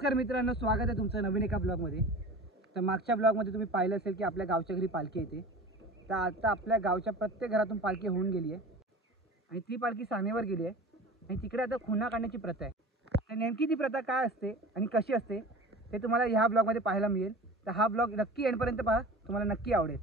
नमस्कार मित्रांनो, स्वागत आहे तुमचं नवीन एका ब्लॉगमध्ये। तर मागच्या ब्लॉगमध्ये तुम्ही पाहिलं असेल की आपल्या गावच्या घरी पालखी येते। तर आता आपल्या गावच्या प्रत्येक घरातून पालखी होऊन गेली आहे आणि ती पालखी सानेवर गेली आहे आणि तिकडे आता खुणा काढण्याची प्रथा आहे। तर नेमकी ती प्रथा काय असते आणि कशी असते ते तुम्हाला ह्या ब्लॉगमध्ये पाहायला मिळेल। तर हा ब्लॉग नक्की एंडपर्यंत पहा, तुम्हाला नक्की आवडेल।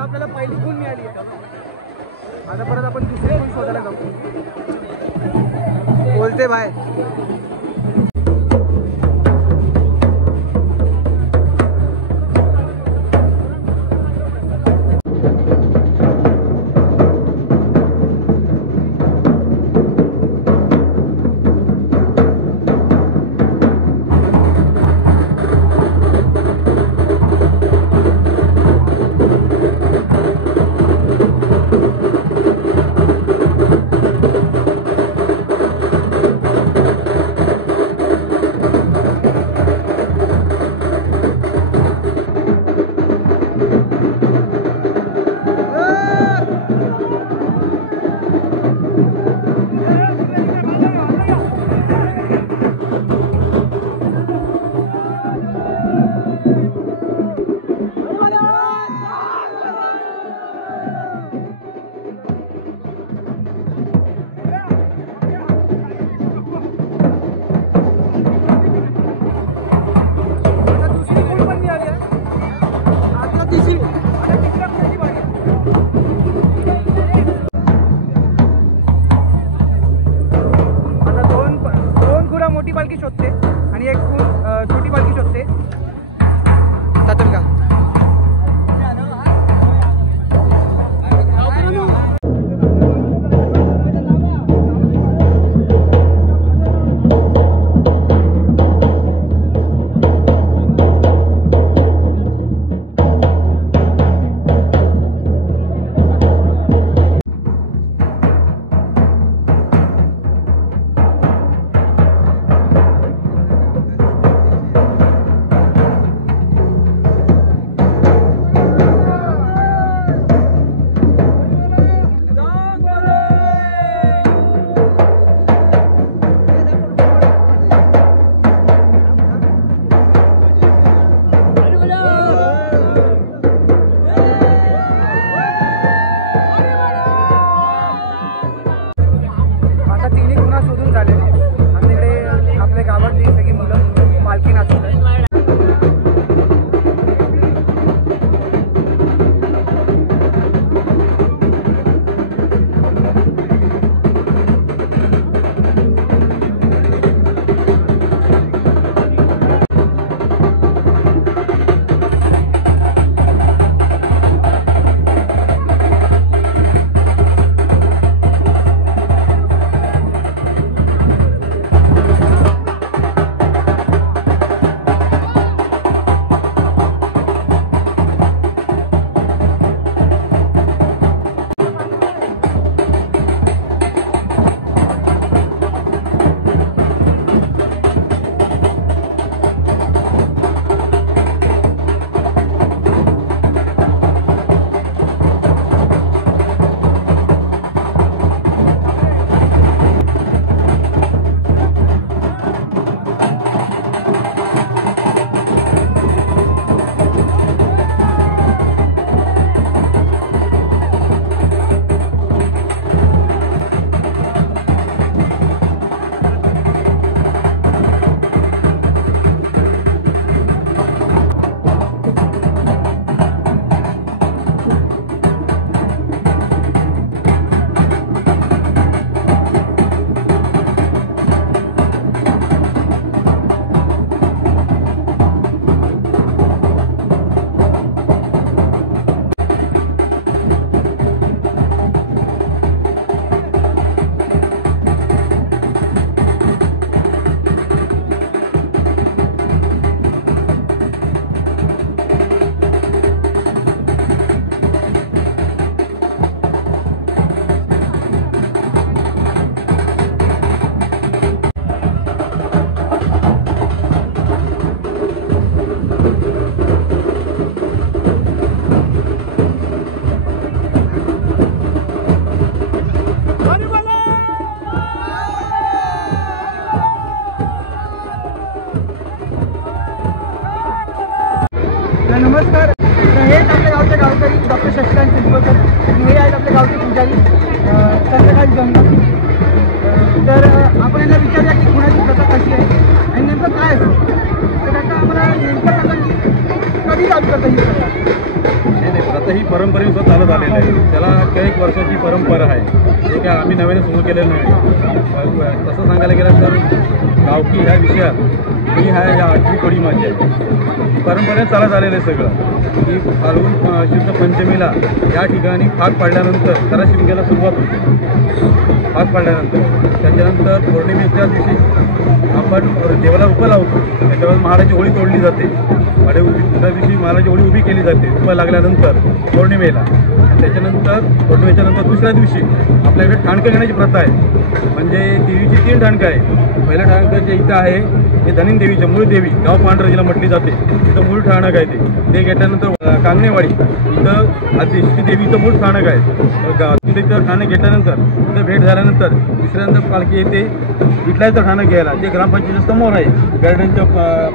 आपल्याला पहिली खून मिळाली आहे। आता परत आपण दुसरी खून शोधायला जाऊ। बोलते बाय। पुजारी चंद्रकांत जमतात. तर आपण यांना विचारूया की खुणाची प्रथा कशी आहे आणि नेमकं काय असतं. तर त्याचा आम्हाला नेमकं सांगा की कधी चालू करता ही प्रथा. नाही, प्रथा ही परंपरेनुसार चालत आलेली आहे. त्याला एक वर्षाची परंपरा आहे. हे काय आम्ही नव्याने सुरू केलेलं नाही. तसं सांगायला गेलं तर गावकी ह्या विषयात मी ह्या 8वी पिढी माझी आहे. परंपरेने चालत आलेलं आहे सगळं की फाल्गुन शुद्ध पंचमीला या ठिकाणी फाग पाडल्यानंतर त्याला शिमग्याला सुरुवात होते. फाग पाडल्यानंतर त्याच्यानंतर पौर्णिमेच्या दिवशी आपण देवाला रूपं लावतो. त्याच्यावर महाडाची होळी तोडली जाते. दुसऱ्या दिवशी महाडाची होळी उभी केली जाते रूपं लागल्यानंतर पौर्णिमेला. त्याच्यानंतर पौर्णिमेच्या नंतर दुसऱ्या दिवशी आपल्याकडे ठाणकं घेण्याची प्रथा आहे. म्हणजे देवीची 3 ठाणकं आहे. पहिल्या ठाणकाचे इथं आहे हे धनिन देवीचे मूळ देवी गाव पांढरं जिला म्हटली जाते. तिथं मूळ ठाणक आहे. ते घेतल्यानंतर कांगणेवाडी इथं आदिष्टी देवीचं मूळ ठाणक आहे. तिथं ठाणक घेतल्यानंतर तिथं भेट झाल्यानंतर तिसऱ्यांदा पालखी येते विठलायचं ठाणक घ्यायला. ते ग्रामपंचायतीच्या समोर आहे गार्डनच्या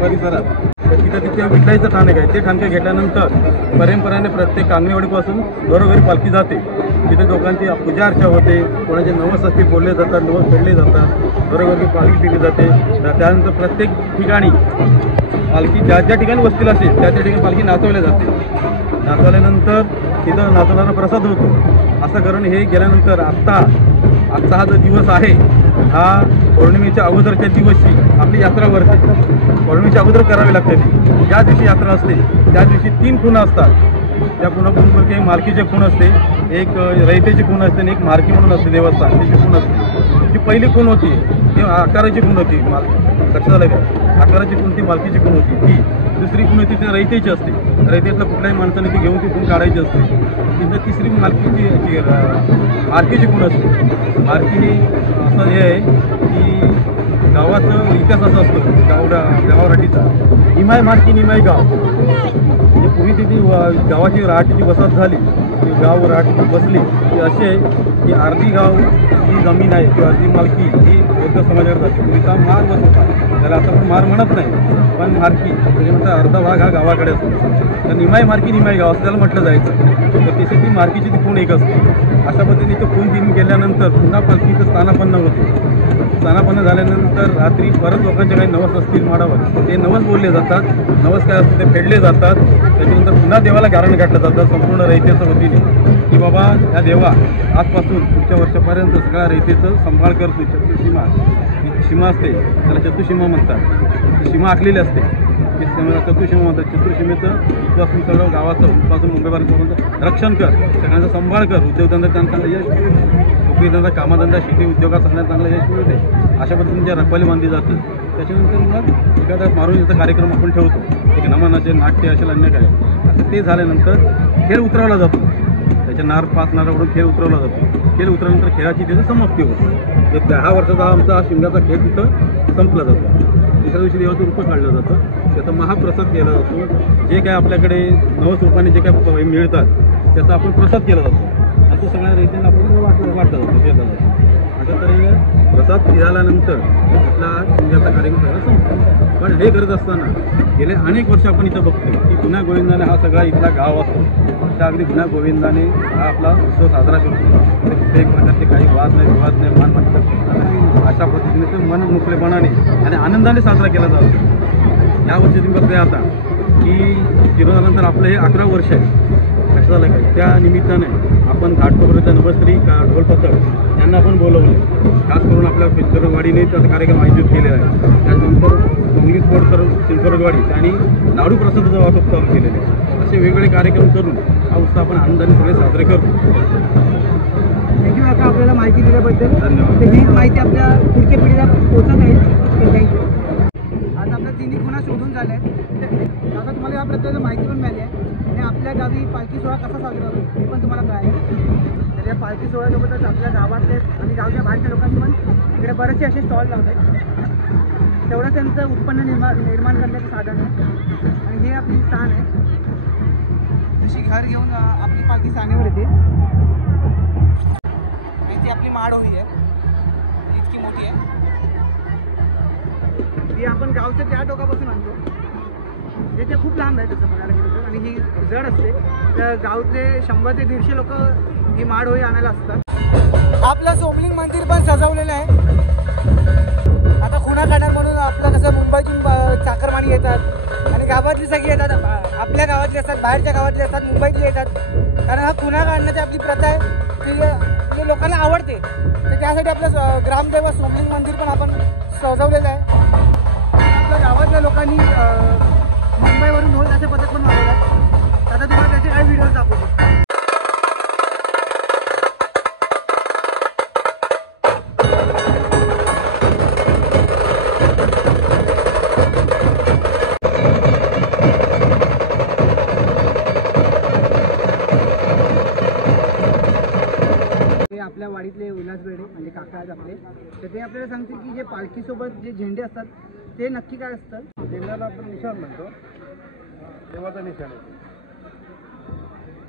परिसरात. तिथे विठलायचं ठाणक आहे. ते ठाणकं घेतल्यानंतर परंपरेने प्रत्येक कांगणेवाडीपासून घरोघरी पालखी जाते. तिथे लोकांची पूजा अर्चा होते. कोणाचे नवस असतील बोलले जातात, नवस फेडले जातात. घरोघरी पालखी फिरली जाते. त्यानंतर प्रत्येक ठिकाणी पालखी ज्या ज्या ठिकाणी वस्तील असेल त्या त्या ठिकाणी पालखी नाचवल्या जाते. नाचवल्यानंतर तिथं नाचवणारा प्रसाद होतो. असं करून हे गेल्यानंतर आजचा हा जो दिवस आहे हा पौर्णिमेच्या अगोदरच्या दिवशी आपली यात्रा भरते. पौर्णिमेच्या अगोदर करावी लागते ती. ज्या दिवशी यात्रा असते त्या दिवशी 3 खूण असतात. त्या खुणापैकी एक मालकीचे खूण असते, एक रयतेची खूण असते आणि एक मार्की म्हणून असते देवस्थान त्याची खूण असते. जी पहिली खूण होती ती आकाराची खूण होती. लक्षात झालं का? आकाराची खूण ती मालकीची खूण होती. ती दुसरी खूण होती ती रयतेची असते. रयतेतल्या कुठल्याही माणसाने ती घेऊन ती खूण काढायची असते. तिथं तिसरी मालकीची मार्कीची खूण असते. मार्की ही असं हे आहे की गावाचं इतिहास असा असतो गावराटीचा. निमाय मार्की निमाय गाव. म्हणजे पूर्वी तिथे गावाची राहाटीची वसाहत झाली. गाव राहाटीची बसली ती अशी आहे की अर्धी गाव ही जमीन आहे किंवा अर्धी मालकी ही बौद्ध समाजावर जाते. पूर्वीचा मार बस होता. त्याला आता आपण मार म्हणत नाही पण मार्की त्याच्यानंतर अर्धा भाग हा गावाकडे असतो. तर निमाय मार्की निमाय गाव असं त्याला म्हटलं जायचं. तर त्याची ती मार्कीची ती खूण एक असते. अशा पद्धतीने ते खूण दिन केल्यानंतर पुन्हा पालखीचं स्थानापन्न होते. स्थानापन्न झाल्यानंतर रात्री परत लोकांचे काही नवस असतील माडावर ते नवस बोलले जातात. नवस काय असतं ते फेडले जातात. त्याच्यानंतर पुन्हा देवाला गारण घातलं जातं संपूर्ण रयतेच्या वतीने की बाबा ह्या देवा आजपासून पुढच्या वर्षापर्यंत सगळ्या रयतेचं सांभाळ करतो. चतुर्सीमा सीमा असते त्याला चतुर्सीमा म्हणतात. ती सीमा आखलेली असते ती चतुर्सीमा म्हणतात. चतुर्सीमेचं इथपासून सगळं गावाचं पासून मुंबईपर्यंत रक्षण कर. सगळ्यांचा सांभाळ कर. उद्योगधंदा त्यांना चांगलं यश मिळते. नोकरीधंदा कामधंदा शेती उद्योगात सगळ्यांना चांगलं यश मिळते. अशा पद्धतीने रखवाली बांधली जाते. त्याच्यानंतर मग एखादा मारुतीचा कार्यक्रम आपण ठेवतो. एक नमनाचे नाट्य असेल अन्य काय असं ते झाल्यानंतर खेळ उतरवला जातो. त्याच्या 5 नारावरून खेळ उतरवला जातो. खेळ उतरल्यानंतर खेळाची तिथे समाप्ती होते. 10 वर्षाचा आमचा शिमग्याचा खेळ तिथं संपला जातो. दुसऱ्या दिवशी देवाचं रूपं काढलं जातं. त्याचा महाप्रसाद केला जातो. जे काय आपल्याकडे नवस रूपाने जे काय मिळतात त्याचा आपण प्रसाद केला जातो. आणि तो सगळ्या रीतीने आपण वाटला जातो केला जातो. अशा तऱ्हेने प्रसाद झाल्यानंतर आपला शिमग्याचा कार्यक्रम सगळा संपतो. पण हे करत असताना गेले अनेक वर्ष आपण इथं बघतो की गुन्हा गोविंदाने हा सगळा इथला गाव असतो. त्या अगदी गुन्हा गोविंदाने हा आपला उत्सव साजरा करतो. कुठल्याही प्रकारचे काही वाद नाही विवाद नाही मान म्हणतात. अशा पद्धतीने ते मन मोकळेपणाने आणि आनंदाने साजरा केला जातो. यावर्षी तुम्ही बघताय आता की किरोनानंतर आपलं हे 11 वर्ष आहे. लक्षात झालं काय? त्या निमित्ताने आपण घाटकोपऱ्याच्या नभश्री ढोलपथक यांना आपण बोलवलं. खास करून आपल्या चिंचोरवाडीने त्याचा कार्यक्रम आयोजित केलेला आहे. त्यानंतर कोंगली स्पोर्ट चिंचोरवाडी आणि लाडू प्रसादाचं वाटप चालू केलेलं आहे. असे वेगवेगळे कार्यक्रम करून हा उत्सव आपण आनंदाने सगळे साजरे करतो. थँक्यू काका आपल्याला माहिती दिल्याबद्दल. धन्यवाद. ही माहिती आपल्या पुढच्या पिढीला पोहोचत आहे. थँक्यू. आता आपल्या 3 खुणा शोधून झाल्या आहेत. आता तुम्हाला या प्रकारची माहिती पण मिळाली आहे आणि आपल्या गावी पालखी सोहळा कसा साजरा होतो हे पण तुम्हाला कळालं. तर या पालखी सोहळ्यासोबतच आपल्या गावातले आणि गावच्या बाहेरच्या लोकांचे पण इकडे बरेचसे असे स्टॉल लावतात. तेवढं त्यांचं उत्पन्न निर्माण करण्याचं साधन आहे. आणि हे आपली स्थान आहे. जशी घर घेऊन आपली पालखी सानेवर येते. आणि ती आपली माड होई आहे. इतकी मोठी आहे. ती आपण गावच्या त्या टोकापासून आणतो. म्हणजे ते खूप लांब आहे तसं बघायला गेलं तर. आणि ही जड असते. तर गावातले 100 ते 150 लोक ही माड होळी आणायला असतात. आपलं सोमलिंग मंदिर पण सजवलेलं आहे. आता खुणा काढणार म्हणून आपलं कसं मुंबईतून चाकरमानी येतात आणि गावातली सगळी येतात. आपल्या गावातली असतात, बाहेरच्या गावातले असतात, मुंबईतले येतात. कारण हा खुणा काढण्याची आपली प्रथा आहे ती लोकांना आवडते. तर त्यासाठी आपलं ग्रामदेव सोमलिंग मंदिर पण आपण सजवलेलं आहे. आपल्या गावातल्या लोकांनी मुंबईवरून ढोल त्याचे पथक पण मागवलं आहे. आता तुम्हाला त्याचे काही व्हिडिओज दाखवतो. आपल्या वाडीतले उल्हास बेडे म्हणजे काका आहेत आपले, तर ते आपल्याला सांगतील की जे पालखीसोबत जे झेंडे असतात ते नक्की काय असतात. झेंड्याला आपण निशाण म्हणतो, देवाचा निशाण आहे.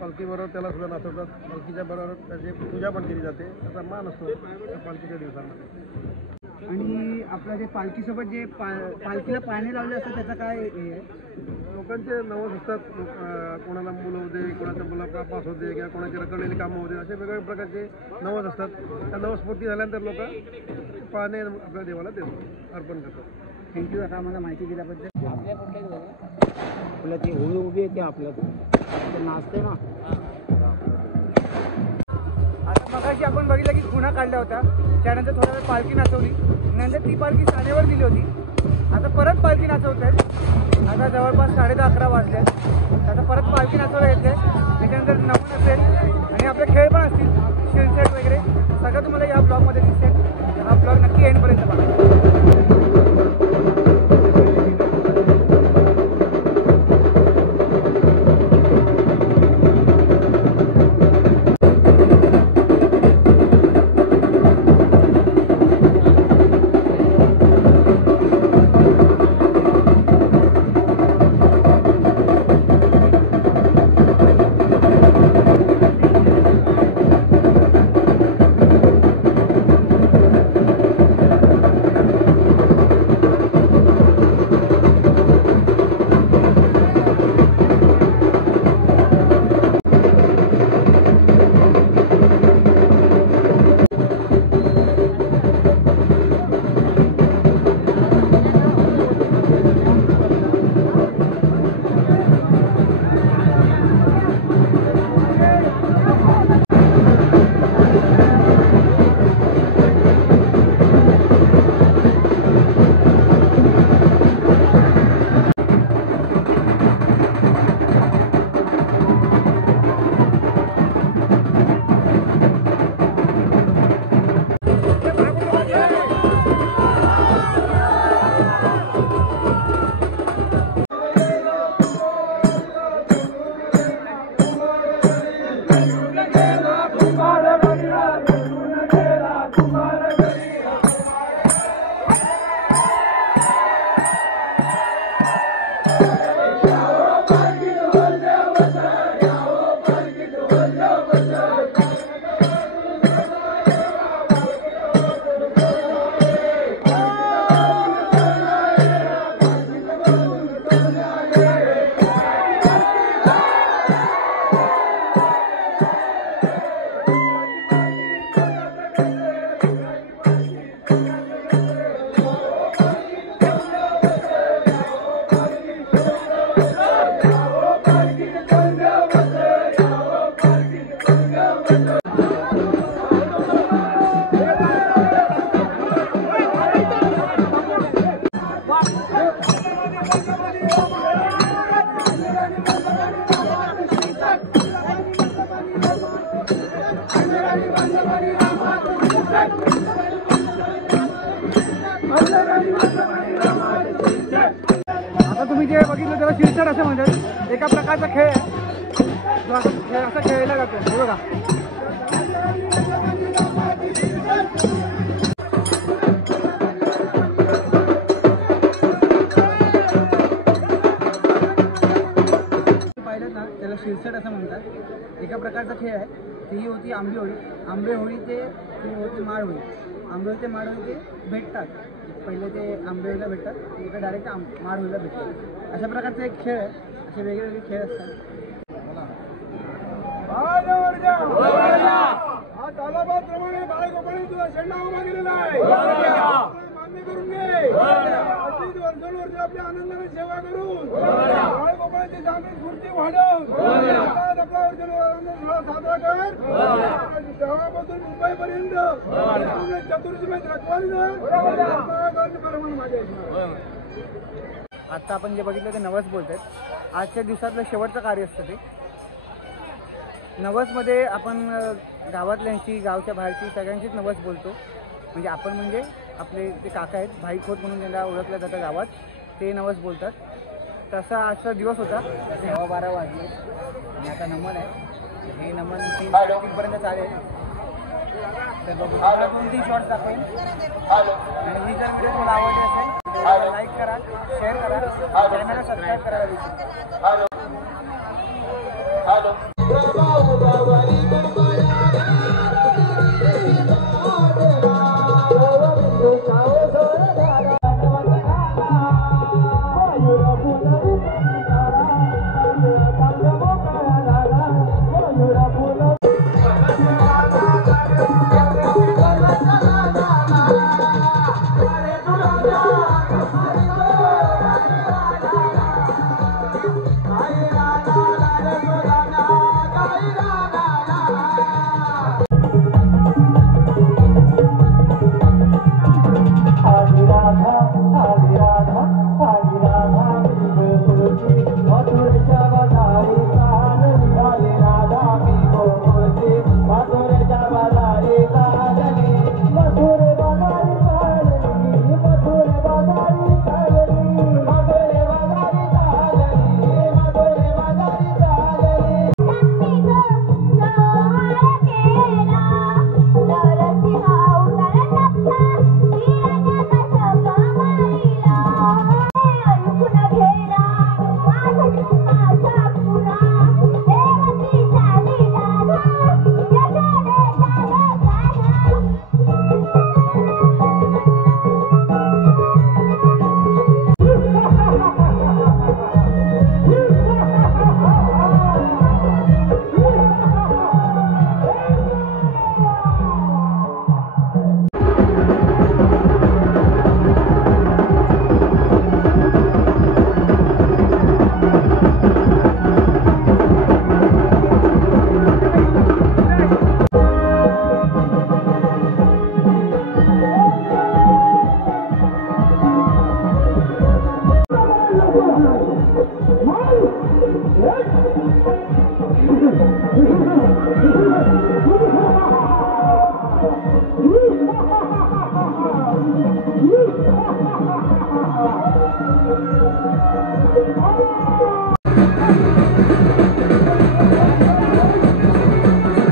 पालखीबरोबर त्याला सुद्धा नाचवतात. पालखीच्या बरोबर त्याची पूजा पण केली जाते. त्याचा मान असतो त्या पालखीच्या दिवसांमध्ये. आणि आपलं जे पालखीसोबत जे पालखीला पाणी लावले असतात त्याचा काय हे आहे. लोकांचे नवस असतात. कोणाला मुलं होते, कोणाच्या मुला पास होते किंवा कोणाची रखडलेली कामं होते, असे वेगवेगळ्या प्रकारचे नवस असतात. त्या नवसपूर्ती झाल्यानंतर लोक पाणी आपल्या देवाला देतात, अर्पण करतात. थँक्यू आता आम्हाला माहिती दिल्याबद्दल. आपल्या कुठल्या ती होळी उभी आहे ते आपलं नाचते ना. आता मगाशी आपण बघितलं की खुणा काढल्या होत्या, त्यानंतर थोडा वेळ पालखी नाचवली, नंतर ती पालखी सानेवर दिली होती. आता परत पालखी नाचवत आहेत. आता जवळपास 10:30-11 वाजले. आता परत पालखी नाचवायला येते. त्याच्यानंतर नमन असेल आणि आपले खेळ पण असतील, शिलसेट वगैरे सगळं तुम्हाला या ब्लॉगमध्ये दिसते. हा ब्लॉग नक्की एंडपर्यंत बघा. आता तुम्ही जे बघितलं त्याला शिरसट असं म्हणतात. एका प्रकारचा खेळ आहे जो असा खेळला जातो. हे बघा पाहिलं ना, त्याला शिरसट असं म्हणतात. एका प्रकारचा खेळ आहे. ती होती आंबे होळी. आंबे होळी ते होते माड होळी. आंबे होळी ते माड होळी ते भेटतात. पहिले ते आंबे होळीला भेटतात, इकडे डायरेक्ट माड होळीला भेटतात. अशा प्रकारचा एक खेळ आहे. असे वेगवेगळे खेळ असतात. आज तालाबादप्रमाणे बाळगोपाळी तुला झेंडा उभा केलेला आहे. मान्य करून घे. अशीच वर्षानुवर्ष आपल्या आनंदाने सेवा करून बाळगोपाळाची चांगली स्फूर्ती वाढव. आपला वर्षानुवर्ष साजरा कर. गावापासून मुंबईपर्यंत चतुर्थीमध्ये आता आपण जे बघितलं ते नवस बोलतात. आजच्या दिवसातलं शेवटचं कार्य असतं ते. नवसमध्ये आपण गावातल्यांची, गावच्या बाहेरची सगळ्यांचीच नवस बोलतो. म्हणजे आपण म्हणजे आपले ते काका आहेत, भाई खोत म्हणून त्यांना ओळखलं जातं गावात, ते नवस बोलतात. तसा आजचा दिवस होता. 12:15 वाजले आणि आता नमन आहे. हे नमन 3:30पर्यंत चालेल. तर बघू, 2-3 शॉर्ट्स दाखवेल. आणि ही जर व्हिडिओ तुम्हाला आवडली असेल तर लाईक करा, शेअर करा, चॅनलला सबस्क्राईब करायला विसरू नका.